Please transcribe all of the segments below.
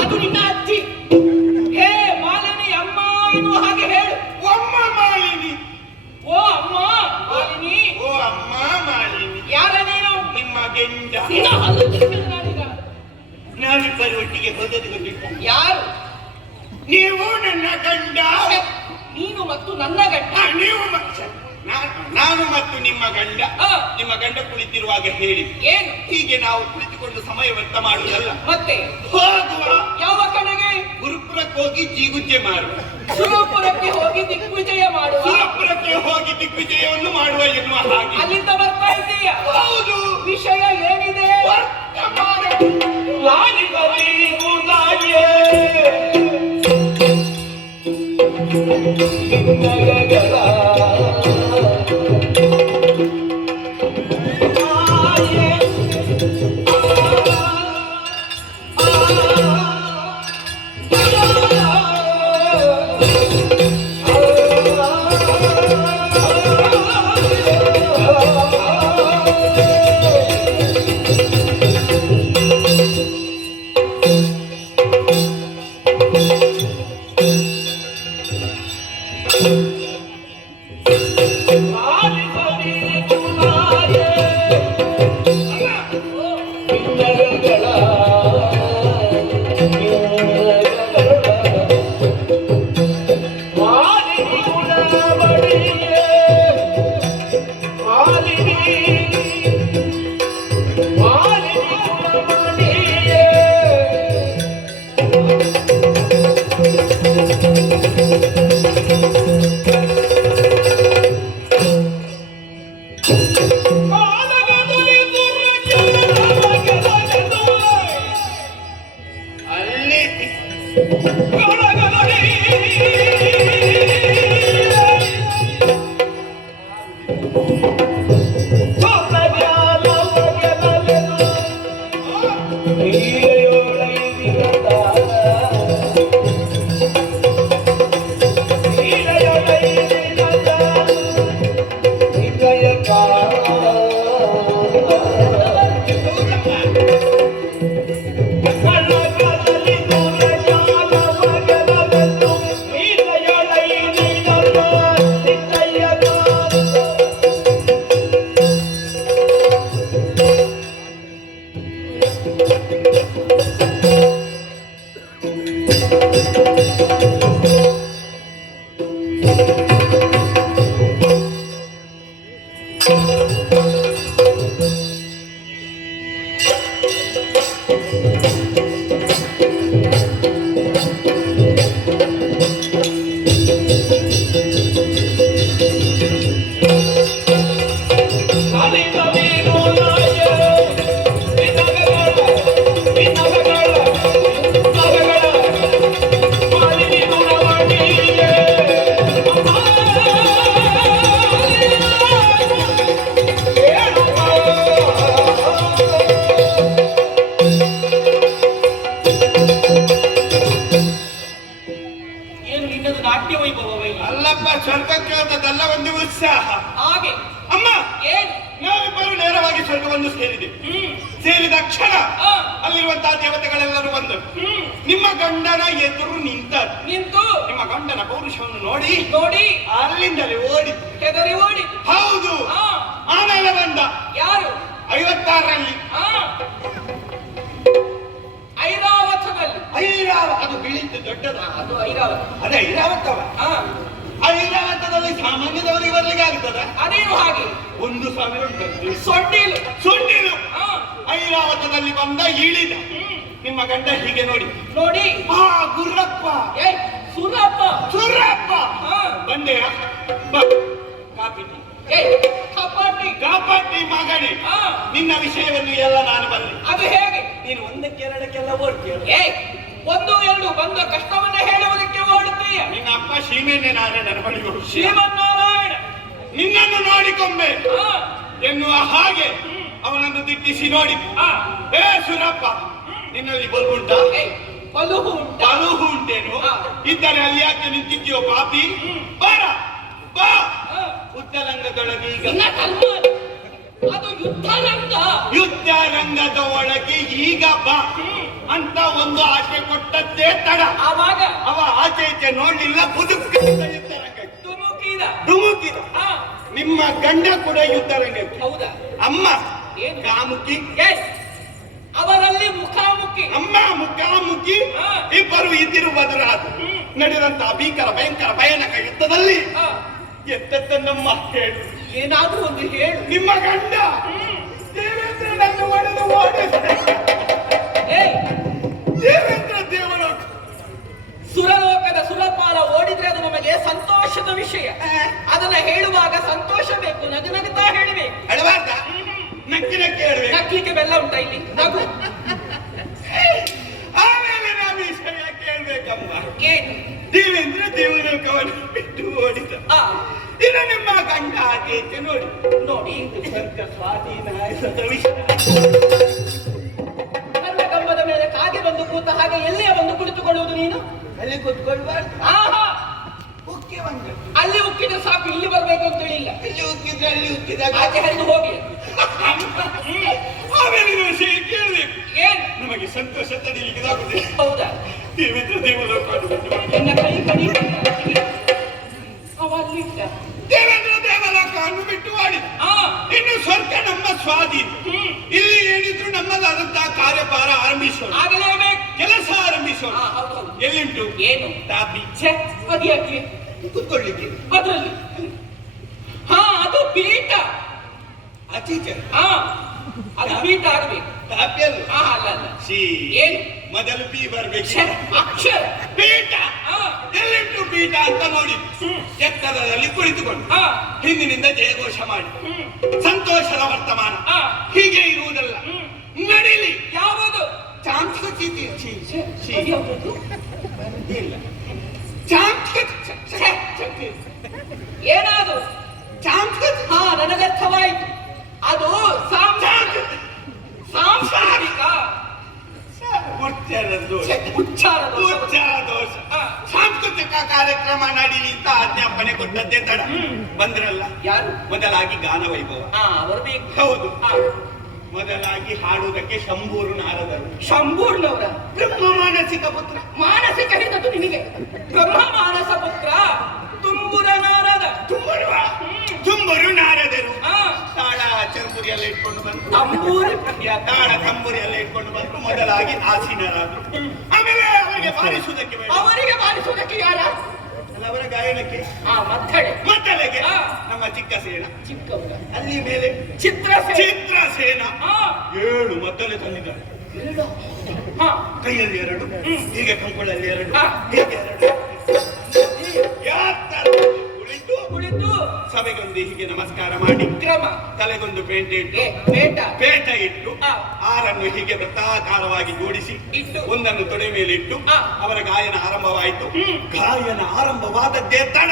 ಅದು ನಿನ್ನ ಅಜ್ಜಿ. ಹೇ ಮಾಲಿನಿ ಅಮ್ಮ ಎನ್ನುವ ಹಾಗೆ ಹೇಳು. ಅಮ್ಮ ಮಾಲಿನಿ. ಓ ಅಮ್ಮ ಮಾಲಿನಿ. ಓ ಅಮ್ಮ ಮಾಲಿನಿ. ಯಾರ ನೀನು? ನಿಮ್ಮ ಗಂಡ. ನಾವಿಬ್ಬರು ಒಟ್ಟಿಗೆ ಹೋದದ್ದು ಗೊತ್ತಿಲ್ಲ. ಯಾರು? ನೀವು ನನ್ನ ಗಂಡ. ನೀನು ಮತ್ತು ನನ್ನ ಗಂಡ. ನೀವು ನಾನು ಮತ್ತು ನಿಮ್ಮ ಗಂಡ. ನಿಮ್ಮ ಗಂಡ ಕುಳಿತಿರುವಾಗ ಹೇಳಿ ಏನು? ಹೀಗೆ ನಾವು ಕುಳಿತುಕೊಂಡು ಸಮಯ ವ್ಯರ್ಥ ಮಾಡುವುದಲ್ಲ. ಮತ್ತೆ ಹೋಗುವ. ಯಾವ ಕಡೆಗೆ? ಗುರುಪುರಕ್ಕೆ ಹೋಗಿ ಜೀಗುಜ್ಜೆ ಮಾಡುವ. ಸುರಪುರಕ್ಕೆ ಹೋಗಿ ದಿಗ್ವಿಜಯ ಮಾಡುವ. ಸುರಪುರಕ್ಕೆ ಹೋಗಿ ದಿಗ್ವಿಜಯವನ್ನು ಮಾಡುವ ಎನ್ನುವ ಹಾಗೆ. ಅಲ್ಲಿಂದ ಬರ್ತಾ ಇದ್ದೀಯ? ಹೌದು. ವಿಷಯ ಏನಿದೆ? ಅಲ್ಲಪ್ಪ, ಸ್ವರ್ಗಕ್ಕೆ ಹೋದದ್ದಲ್ಲ, ಒಂದು ಉತ್ಸಾಹ ಹಾಗೆ. ಅಮ್ಮ, ಏನು? ನಾವಿಬ್ಬರು ನೇರವಾಗಿ ಸ್ವರ್ಗವನ್ನು ಸೇರಿದೆ. ಸೇರಿದ ಕ್ಷಣ ಅಲ್ಲಿರುವಂತಹ ದೇವತೆಗಳೆಲ್ಲರೂ ಬಂದರು. ನಿಮ್ಮ ಗಂಡನ ಎದುರು ನಿಂತು ನಿಮ್ಮ ಗಂಡನ ಪೌರುಷವನ್ನು ನೋಡಿ ಅಲ್ಲಿಂದಲೇ ಓಡಿ ಹೆದರಿ ಓಡಿ. ಹೌದು. ಆಮೇಲೆ ಬಂದ ಯಾರು? 56ರಲ್ಲಿ ಐರಾವತದಲ್ಲಿ. ಅದು ಬೀಳಿತ್ತು ದೊಡ್ಡದ. ಅದು ಐರಾವತ. ಅದೇ ಐರಾವತವ. ಐರಾವತದಲ್ಲಿ ಸಾಮಾನ್ಯದವರಿಗೆ ಬರ್ಲಿಕ್ಕೆ ಆಗ್ತದ? ಅದೇನು ಹಾಗೆ? 1,000 ಉಂಟು. ಸೊಂಡಿಲು. ಐರಾವತದಲ್ಲಿ ಬಂದ ಇಳಿದ ನಿಮ್ಮ ಗಂಡ ಹೀಗೆ ನೋಡಿ ಗುರ್ರಪ್ಪ. ಸುರಪ್ಪ ಬಂದೆ. ಕಾಪಾಟಿ ಮಗನೇ, ನಿನ್ನ ವಿಷಯವನ್ನು ಎಲ್ಲ ನಾನು ಬಲ್ಲೆ. ಅದು ಎಲ್ಲ ಓಡ್ತೀಯ? ಒಂದು ಎರಡು ಬಂದ ಕಷ್ಟವನ್ನ ಹೇಳುವುದಕ್ಕೆ ಓಡುತ್ತೀಯ. ನಿನ್ನ ಅಪ್ಪ ಶ್ರೀಮನ್ನಾರಾಯಣನ ಬಳಿಗೆ ಹೋಗು. ಶ್ರೀಮನ್ನಾರಾಯಣ ನಿನ್ನನ್ನು ನೋಡಿಕೊಂಬೆ ಎನ್ನುವ ಹಾಗೆ ಅವನನ್ನು ದಿಟ್ಟಿಸಿ ನೋಡಿ, ಏ ಸುರಪ್ಪ, ನಿನ್ನಲ್ಲಿ ಬಲುಂಟಾ? ಬಲುಹು ಉಂಟೇನು? ಇದ್ದರೆ ಅಲ್ಲಿ ಯಾಕೆ ನಿಂತಿದ್ಯೋ ಪಾಪಿ? ಬಾರ ಬಾ, ಉತ್ತರಂಗದೊಳಗೆ ಈಗ ಅದು ಯುದ್ಧ ರಂಗದ ಒಳಗೆ ಈಗ ಬಾ ಅಂತ ಒಂದು ಆಸೆ ಕೊಟ್ಟದ್ದೇ ತಡ. ಆವಾಗ ಅವ ಆಚೆ ಈಚೆ ನೋಡ್ಲಿಲ್ಲ, ಧುಮುಕಿದ. ನಿಮ್ಮ ಗಂಡ ಕೂಡ ಯುದ್ಧರಂಗಕ್ಕೆ. ಹೌದಾ? ಅಮ್ಮ ಏನು ಕಾಮುಕಿ, ಅವರಲ್ಲಿ ಮುಖಾಮುಖಿ. ಅಮ್ಮ ಮುಖಾಮುಖಿ, ಇಬ್ಬರು ಇದ್ದಿರು ಬದರಾದ ನಡೆದಂತ ಭೀಕರ ಭಯಂಕರ ಭಯಾನಕ ಯುದ್ಧದಲ್ಲಿ ಎತ್ತನ್ನಮ್ಮ ಹೇಳು, ಏನಾದ್ರೂ ಒಂದು ಹೇಳು. ನಿಮ್ಮ ಗಂಡ ದೇವೇಂದ್ರನನ್ನು ಹೊಡೆದು ಓಡಿಸಿದ. ದೇವೇಂದ್ರ ದೇವಲೋಕ ಸುರಲೋಕದ ಸುರಪಾಲ ಓಡಿದ್ರೆ ಅದು ನಮಗೆ ಸಂತೋಷದ ವಿಷಯ. ಅದನ್ನ ಹೇಳುವಾಗ ಸಂತೋಷ ಬೇಕು, ನಗು ನಗುತ್ತಾ ಹೇಳಬೇಕು. ಅಳಬಾರ್ದ? ನಕ್ಕಿ ನಕ್ಕಿ ಹೇಳ್ಬೇಕು. ನಕ್ಲಿಕ್ಕೆ ಬೆಲ್ಲ ಉಂಟಾ ಇಲ್ಲಿ? ನಗು. ಆಮೇಲೆ ನಾವು ವಿಷಯ ಕೇಳ್ಬೇಕಮ್ಮ. ಏನು? ದೇವೇಂದ್ರ ದೇವಲೋಕವನ್ನು ಬಿಟ್ಟು ಓಡಿದ. ಇನ್ನು ನಿಮ್ಮ ಗಂಡ ಆಚೆ ನೋಡಿ ನೋಡಿ ಸ್ವರ್ಗ ಸ್ವಾಧೀನ ವಿಷಯ. ನನ್ನ ಕಂಬದ ಮೇಲೆ ಕಾಗೆ ಬಂದು ಕೂತ ಹಾಗೆ ಎಲ್ಲಿಯ ಬಂದು ಕುಳಿತುಕೊಳ್ಳುವುದು ನೀನು? ಅಲ್ಲಿ ಕೂತ್ಕೊಳ್ಬಾರ್ದು. ಉಕ್ಕಿ ಬಂದು ಅಲ್ಲಿ ಉಕ್ಕಿದ್ರೆ ಸಾಕು, ಇಲ್ಲಿ ಬರ್ಬೇಕು ಅಂತ ಹೇಳಿಲ್ಲ. ಇಲ್ಲಿ ಉಕ್ಕಿದ್ರೆ ಅಲ್ಲಿ ಉಕ್ಕಿದಾಗ ಆಚೆ ಹರಿದು ಹೋಗಿ. ಆಮೇಲೆ ವಿಷಯ ಕೇಳಬೇಕು. ಏನ್? ನಮಗೆ ಸಂತೋಷ ತಡೀಲಿಕ್ಕಾಗುದಿಲ್ಲ. ಹೌದಾ? ದೇವೇಂದ್ರ ದೇವಲೋಕವನ್ನು ಬಿಟ್ಟು ಎನ್ನ ಕೈ ಕಡಿ ಅವಲ್ಲಿಟ್ಟ. ದೇವೇಂದ್ರ ದೇವಲೋಕವನ್ನು ಬಿಟ್ಟು ಓಡಿದ. ಇನ್ನು ಸ್ವರ್ಗ ನಮ್ಮ ಸ್ವಾಧೀನ. ಇಲ್ಲಿ ಏನಿದ್ರು ನಮ್ಮದಾದಂತಹ ಕಾರ್ಯಭಾರ ಆರಂಭಿಸೋಣ, ಆಗಲೇಬೇಕು, ಕೆಲಸ ಆರಂಭಿಸೋಣ. ಎಲ್ಲಿಂಟು? ಏನು? ತಾಪಿ ಅದ್ಯಾಕೆ ಕೂತ್ಕೊಳ್ಳಿಕ್ಕೆ ಅದ್ರಲ್ಲಿ? ಅದು ಪೀಠ. ಆಚೀಚೆ ಅದು ಪೀಠ ಆಗ್ಬೇಕು. ತಾಪಿಯಲ್ಲ? ಅಲ್ಲ ಅಲ್ಲ. ಏನು? ಮೊದಲು ಪಿ ಬರ್ಬೇಕು. ಅಕ್ಷರ ಪೀಠ. ಎಲ್ಲಿಂಟು ಪೀಠ ಅಂತ ನೋಡಿ ಎತ್ತರದಲ್ಲಿ ಕುಳಿತುಕೊಂಡು ಹಿಂದಿನಿಂದ ಜಯಘೋಷ ಮಾಡಿ ಸಂತೋಷದ ವರ್ತಮಾನ ಹೀಗೆ ಇರುವುದಲ್ಲ, ನಡೀಲಿ. ಯಾವುದು? ಸಾಂಸ್ಕೃತಿಕ ಏನಾದ್ರು ಸಾಂಸ್ಕೃತಿಕ ನನಗರ್ಥವಾಯಿತು. ಅದು ಸಾಂಸ್ಕೃತಿಕ ಉಚ್ಚಾರ ದೋಷ. ಸಾಂಸ್ಕೃತಿಕ ಕಾರ್ಯಕ್ರಮ ನಡೀಲಿ ಅಂತ ಆಜ್ಞಾಪನೆ ಕೊಟ್ಟದ್ದೇ ತಡ. ಬಂದ್ರಲ್ಲ ಯಾರು? ಮೊದಲಾಗಿ ಗಾನ ವೈಭವ. ಅವರು ಬೇಕು. ಹೌದು. ಮೊದಲಾಗಿ ಹಾಡುವುದಕ್ಕೆ ಶಂಭೂರು ನಾರದರು. ಶಂಭೂರ್ನವರ ಬ್ರಹ್ಮ ಮಾನಸಿಕ ಪುತ್ರ. ಮಾನಸಿಕ ಹಿಡಿದದ್ದು ನಿನಗೆ. ಬ್ರಹ್ಮ ಮಾನಸ ಪುತ್ರ ತುಂಬುರ ನಾರದ. ತುಂಬುರು ನಾರದರು ತಾಳ ಚಂಬುರಿಯೆಲ್ಲ ಇಟ್ಕೊಂಡು ಬಂದು ತಾಳ ತಂಬುರಿಯೆಲ್ಲ ಇಟ್ಕೊಂಡು ಬಂದು ಮೊದಲಾಗಿ ಆಸೀನರಾದರು. ಆಮೇಲೆ ಅವರಿಗೆ ಬಾರಿಸುವುದಕ್ಕೆ ಯಾರ? ಅವರ ಗಾಯನಕ್ಕೆ ಮದ್ದಳೆಗೆ ನಮ್ಮ ಚಿಕ್ಕ ಸೇನ. ಚಿಕ್ಕವರ ಅಲ್ಲಿ ಮೇಲೆ ಚಿತ್ರಸೇನ 7 ಮದ್ದಲೆ ತಂದಿದ್ದಾರೆ. ಕೈಯಲ್ಲಿ 2, ಹೀಗೆ ಕಂಕುಳಲ್ಲಿ 2, ಹೀಗೆ 2. ಕುಳಿತು ಸಭೆಗೊಂದು ಹೀಗೆ ನಮಸ್ಕಾರ ಮಾಡಿ ಕ್ರಮ ತಲೆಗೊಂದು ಪೇಟ ಇಟ್ಟು 6 ಹೀಗೆ ವೃತ್ತಾಕಾರವಾಗಿ ಜೋಡಿಸಿ ಒಂದನ್ನು ತೊಡೆ ಮೇಲೆ ಇಟ್ಟು ಅವರ ಗಾಯನ ಆರಂಭವಾಯಿತು. ಗಾಯನ ಆರಂಭವಾದದ್ದೇ ತಡ.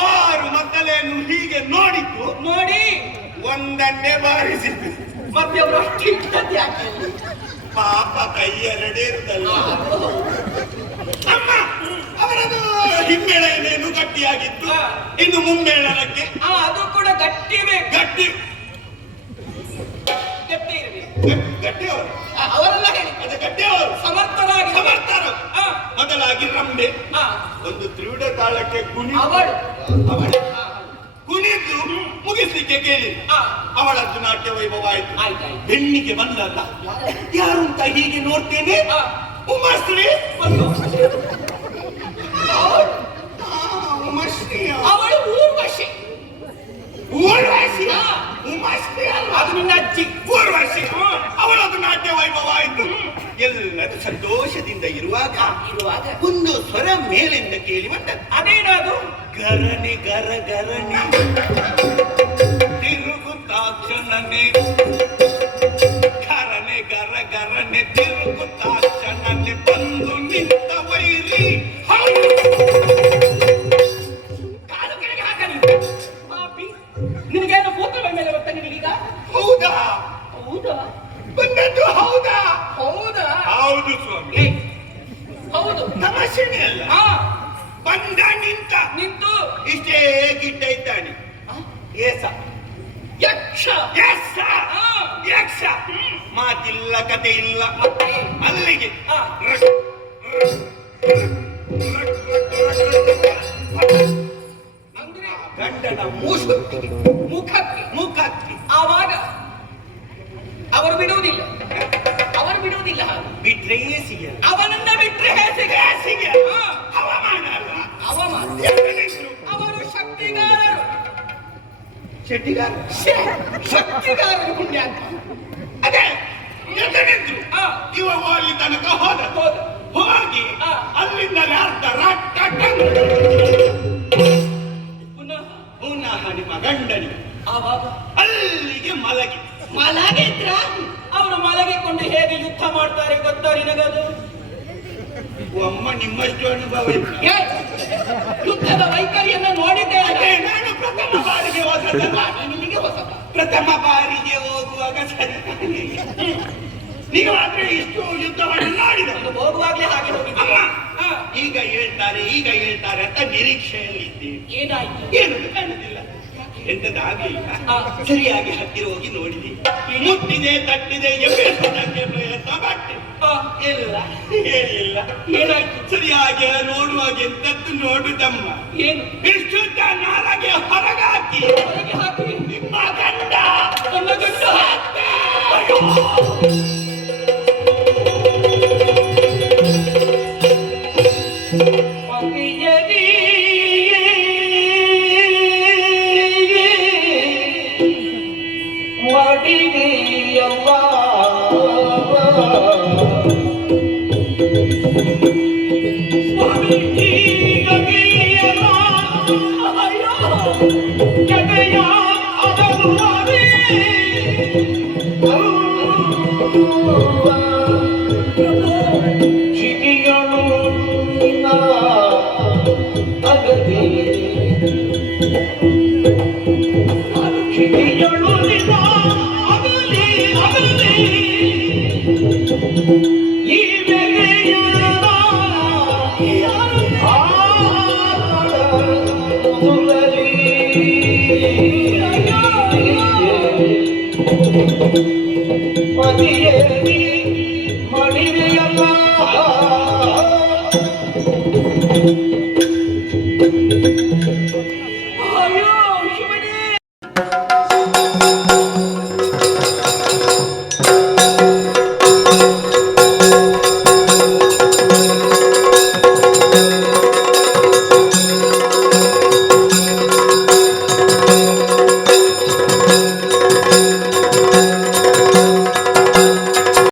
6 ಮದ್ದಲೆಯನ್ನು ಹೀಗೆ ನೋಡಿ ಒಂದನ್ನೇ ಬಾರಿಸಿದ್ದು. ಮತ್ತೆ ಅವರು ಪಾಪ ಕೈ 2 ಇರುತ್ತಲ್ಲ. ಅಮ್ಮ ಅವರದು ಹಿಮ್ಮೇಳ ಏನೇನು ಗಟ್ಟಿಯಾಗಿತ್ತು, ಇನ್ನು ಮುಮ್ಮೇಳನಕ್ಕೆ ಅದು ಕೂಡ ಗಟ್ಟಿ ಗಟ್ಟಿ ಇರಬೇಕು. ಅವರೆಲ್ಲ ಹೇಳಿ ಅದು ಗಟ್ಟಿಯವರು ಸಮರ್ಥರು. ಮೊದಲಾಗಿ ರಂಬೆ ಒಂದು ತ್ರಿವಿಡ ತಾಳಕ್ಕೆ ಕುಣಿದು ಮುಗಿಸ್ಲಿಕ್ಕೆ ಕೇಳಿ ಅವಳದ್ದು ನಾಟ್ಯ ವೈಭವ ಆಯ್ತು. ಹೆಣ್ಣಿಗೆ ಬಂದಲ್ಲ ಯಾರು ಅಂತ ಹೀಗೆ ನೋಡ್ತೇನೆ. ಉಮಾಶ್ರೀ ಅವಳು ಊರ್ವಶಿ. ಅದು ನಿನ್ನ ಅಜ್ಜಿ ಊರ್ವಶಿ. ಅವಳದು ನಾಟ್ಯ ವೈಭವ ಆಯ್ತು. ಎಲ್ಲರೂ ಸಂತೋಷದಿಂದ ಇರುವಾಗ ಒಂದು ಸ್ವರ ಮೇಲಿಂದ ಕೇಳಿ ಬಂದದ್ದು. ಅದೇನದು? ಗರಣಿ ಗರ ಗರಣಿ ತಿರುಗುತ್ತಾಕ್ಷಣನೆ ಗರನೆ ಗರ ಗರನೆ ತಿರುಗು ಬಂದದ್ದು ಹೌದಾ? ಹೌದಾ? ಹೌದು ಸ್ವಾಮಿ. ಏ, ಹೌದು. ತಮಾಷೆನೇ ಅಲ್ಲ. ಆ, ಬಂದ ನಿಂತ ನಿಂತು ಇಷ್ಟೇ ಗಿಡ್ಡ ಇದ್ದಾನೆ. ಆ, ಏಸ ಯಕ್ಷ. ಯಕ್ಷ ಆ, ಯಕ್ಷ. ಮಾತಿಲ್ಲ ಕತೆ ಇಲ್ಲ. ಮತ್ತೆ ಅಲ್ಲಿಗೆ ಆ, ಅಂದ್ರೆ ಗಂಡನ ಮೂಸುತ್ತಿ ಮುಖಕ್ಕೆ. ಮುಖಕ್ಕೆ ಆವಾಗ ಅವರು ಬಿಡುವುದಿಲ್ಲ, ಅವರು ಬಿಡುವುದಿಲ್ಲ. ಹಾಗೆ ಬಿಟ್ರೆ ಏಸಿಗೆ ಅವನನ್ನ ಬಿಟ್ರೆ ಹೇಸಿಗೆ. ಏಸಿಗೆ ಆ, ಹವಾಮಾನ ಅಲ್ಲ. ಅವಮಾನ. ಎದನಿದ್ರು? ಅವರು ಶಕ್ತಿಗಾರರು. ಶೆಟ್ಟಿಗಾರ ಶ್ಯೆ, ಶಕ್ತಿಗಾರರು ಪುಣ್ಯಾತ್ಮ. ಅದೇ ಎದನಿದ್ರು? ಆ, ಇವ ಅಲ್ಲಿ ತನಕ ಹೋದ. ಹೋದ. ಹೋಗಿ ಆ. ಅಲ್ಲಿಂದಲೇ ಅರ್ಧ ರಟ್ಟ ಪುನಃ ಪುನಃ ನಿಮ್ಮ ಗಂಡನಿಗೆ ಆವಾಗ ಅಲ್ಲಿಗೆ ಮಲಗಿ ಮಲಗಿದ್ರ ಅವರು ಮಲಗಿಕೊಂಡು ಹೇಗೆ ಯುದ್ಧ ಮಾಡ್ತಾರೆ ಗೊತ್ತಾ ನಿನಗದು? ಅಮ್ಮ ನಿಮ್ಮಷ್ಟು ಅನುಭವ ಇಲ್ಲ. ಏ, ಯುದ್ಧದ ವೈಖರಿಯನ್ನು ನೋಡಿದ್ದೆ. ಅದೇ ನಾನು ಪ್ರಥಮ ಬಾರಿಗೆ ಹೋದದ್ದಲ್ಲ. ನಿನಗೆ ಹೊಸತ. ಪ್ರಥಮ ಬಾರಿಗೆ ಹೋಗುವಾಗ ಸರಿ. ನೀವು ಆದ್ರೆ ಇಷ್ಟು ಯುದ್ಧವನ್ನು ನೋಡಿದ ನೀನು ಹೋಗುವಾಗ್ಲೇ ಹಾಗೆ ಹೋಗಿದ್ದೆ. ಅಮ್ಮ ಆ, ಈಗ ಹೇಳ್ತಾರೆ ಅಂತ ನಿರೀಕ್ಷೆಯಲ್ಲಿದ್ದೀವಿ. ಏನಾಯ್ತು? ಏನು ಕಾಣುದಿಲ್ಲ. ಎಂತದಾಗಲಿಲ್ಲ. ಆ. ಸರಿಯಾಗಿ ಹತ್ತಿರ ಹೋಗಿ ನೋಡಿದೆ. ಮುಟ್ಟಿದೆ ತಟ್ಟಿದೆ ಎಬ್ಬಿಸೋದಕ್ಕೆ ಪ್ರಯತ್ನ ಪಟ್ಟೆ. ಆ, ಇಲ್ಲ ಹೇಳಿಲ್ಲ. ಏನಾಯ್ತು? ಸರಿಯಾಗಿ ನೋಡುವಾಗ ಎಂತದ್ದು ನೋಡುದಮ್ಮ. ಏನು? ಇಷ್ಟುದ್ದ ನಾಲಗೆ ಹೊರಗಾಕಿ ಹೊರಗೆ ಹಾಕಿ ನಿಮ್ಮ ಗಂಡ ನನ್ನ ಗಂಡ ಪತಿಯದಿ ಮಡಿದೆಯವ್ವ. ಸ್ವಾಮಿ ಈಗ ಬಿಳಿಯಲ್ಲ. ಅಯ್ಯೋ, ಜತೆಯ ಅದರು ಅದೇ. ಚಿಗಿಯಳು ನಿನ್ನ ಅಗದಿ. ಚಿಗಿಯಳು ನಿನ್ನ ಅಗಲಿ ಅಗಲಿ. ಈ ಬೆಲೆಯದ ಸುರಲಿ. ಪತಿಯೇ